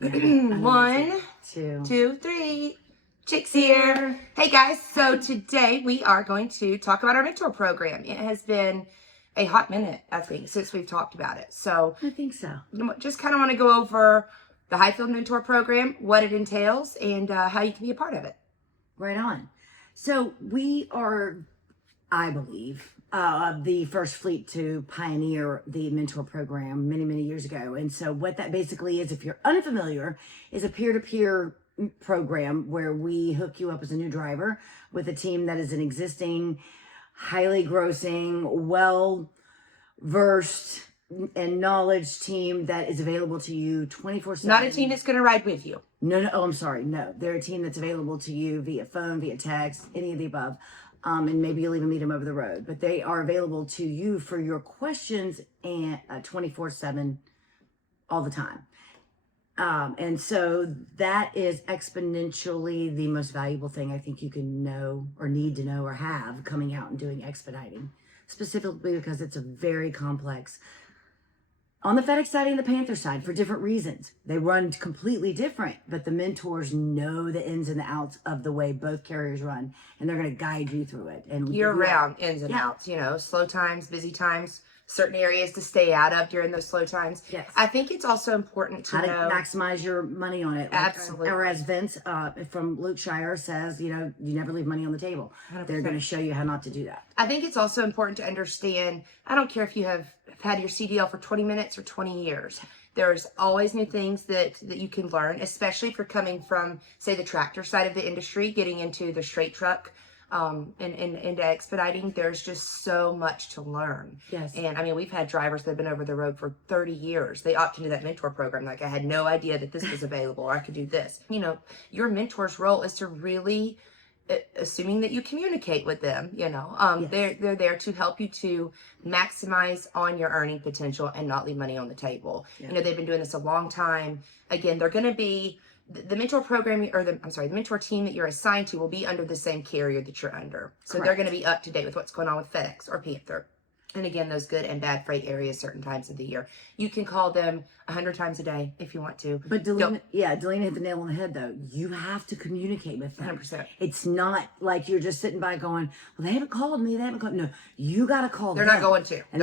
One, two, three. Chicks here. Hey guys, so today we are going to talk about our mentor program. It has been a hot minute, I think, since we've talked about it. So I think so. Just kind of want to go over the Hyfield mentor program, what it entails, and how you can be a part of it. Right on. So we are, I believe, the first fleet to pioneer the mentor program many, many years ago. And so what that basically is, if you're unfamiliar, is a peer-to-peer program where we hook you up as a new driver with a team that is an existing, highly grossing, well-versed and knowledge team that is available to you 24/7. Not a team that's going to ride with you. No. Oh, I'm sorry. No, they're a team that's available to you via phone, via text, any of the above. And maybe you'll even meet them over the road, but they are available to you for your questions and 24/7 all the time. And so that is exponentially the most valuable thing I think you can know or need to know or have coming out and doing expediting, specifically because it's a very complex on the FedEx side and the Panther side for different reasons. They run completely different, but the mentors know the ins and the outs of the way both carriers run, and they're going to guide you through it. And year-round ins and outs, slow times, busy times, certain areas to stay out of during those slow times. Yes. I think it's also important to know how to maximize your money on it. Absolutely. Or as Vince from Luke Shire says, you never leave money on the table. 100%. They're going to show you how not to do that. I think it's also important to understand, I don't care if you have had your CDL for 20 minutes or 20 years. There's always new things that you can learn, especially if you're coming from, say, the tractor side of the industry, getting into the straight truck and into expediting. There's just so much to learn. Yes. And I mean, we've had drivers that have been over the road for 30 years. They opt into that mentor program. Like, I had no idea that this was available, or I could do this. Your mentor's role is to really, assuming that you communicate with them, yes. They're there to help you to maximize on your earning potential and not leave money on the table. Yeah. They've been doing this a long time. Again, they're going to be the mentor program, the mentor team that you're assigned to will be under the same carrier that you're under. So Correct. They're going to be up to date with what's going on with FedEx or Panther. And again, those good and bad freight areas certain times of the year. You can call them 100 times a day if you want to. But Delina hit the nail on the head, though. You have to communicate with them. 100%. It's not like you're just sitting by going, well, they haven't called me. No, you got to call them. They're not going to. And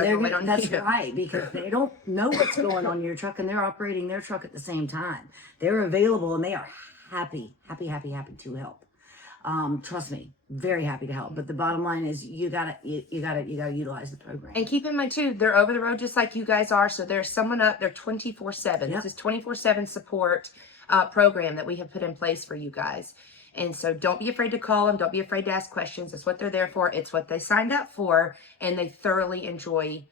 that's right, because they don't know what's going on in your truck, and they're operating their truck at the same time. They're available, and they are happy to help. Trust me, very happy to help. But the bottom line is you gotta utilize the program. And keep in mind too, they're over the road just like you guys are. So there's someone up there 24/7. Yep. This is 24/7 support program that we have put in place for you guys. And so don't be afraid to call them. Don't be afraid to ask questions. It's what they're there for. It's what they signed up for. And they thoroughly enjoy,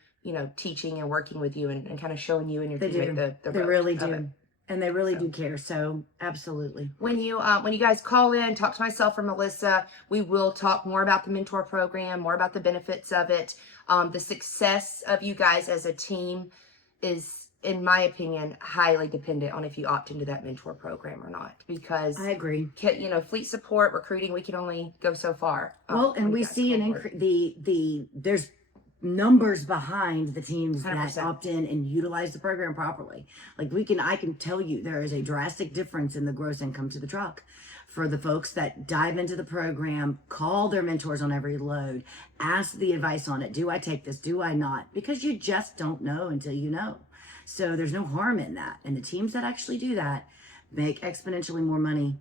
teaching and working with you and kind of showing you and your teammate the They really do. And they really do care. So absolutely. When you guys call in, talk to myself or Melissa, we will talk more about the mentor program, more about the benefits of it. The success of you guys as a team is, in my opinion, highly dependent on if you opt into that mentor program or not. Because I agree. Fleet support, recruiting, we can only go so far. Well, and we see an increase. There's numbers behind the teams 100%. That opt in and utilize the program properly. Like I can tell you there is a drastic difference in the gross income to the truck for the folks that dive into the program, call their mentors on every load, ask the advice on it. Do I take this? Do I not? Because you just don't know until you know. So there's no harm in that. And the teams that actually do that make exponentially more money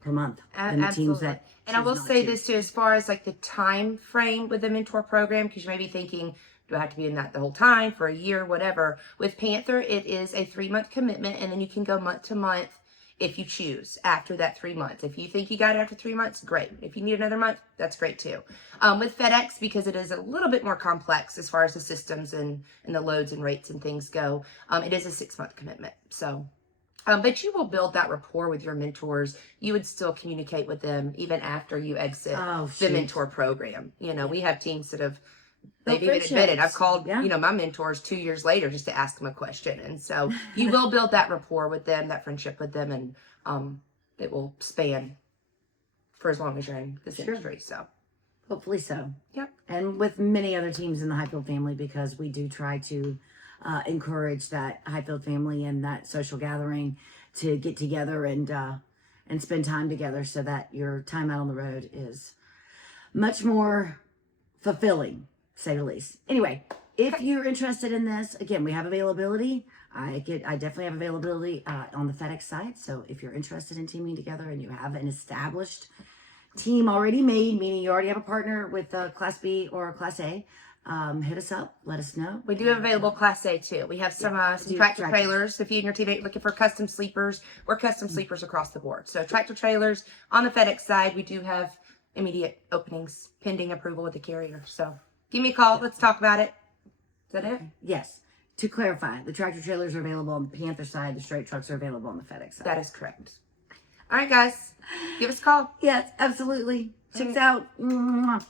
per month than the teams that. And I will say this too, as far as like the time frame with the mentor program, because you may be thinking, do I have to be in that the whole time for a year, whatever? With Panther, it is a 3-month commitment, and then you can go month to month if you choose after that 3 months. If you think you got it after 3 months, great. If you need another month, that's great too. With FedEx, because it is a little bit more complex as far as the systems and the loads and rates and things go, it is a 6-month commitment. So. But you will build that rapport with your mentors. You would still communicate with them even after you exit the mentor program. We have teams that have, they've even admitted, I've called, my mentors 2 years later just to ask them a question. And so you will build that rapport with them, that friendship with them, and it will span for as long as you're in this industry. So hopefully so. Yep. And with many other teams in the Hyfield family, because we do try to encourage that Hyfield family and that social gathering to get together and spend time together, so that your time out on the road is much more fulfilling, to say the least. Anyway, if you're interested in this, again, we have availability. I definitely have availability on the FedEx site. So if you're interested in teaming together and you have an established team already made, meaning you already have a partner with Class B or Class A, hit us up. Let us know. We do have available Class A too. We have some tractor trailers. If you and your teammate are looking for custom sleepers, we're custom sleepers across the board. So tractor trailers on the FedEx side, we do have immediate openings pending approval with the carrier. So give me a call. Let's talk about it. Is that it? Yes. To clarify, the tractor trailers are available on the Panther side. The straight trucks are available on the FedEx side. That is correct. All right, guys. Give us a call. Yes, absolutely. Check us out. Mwah.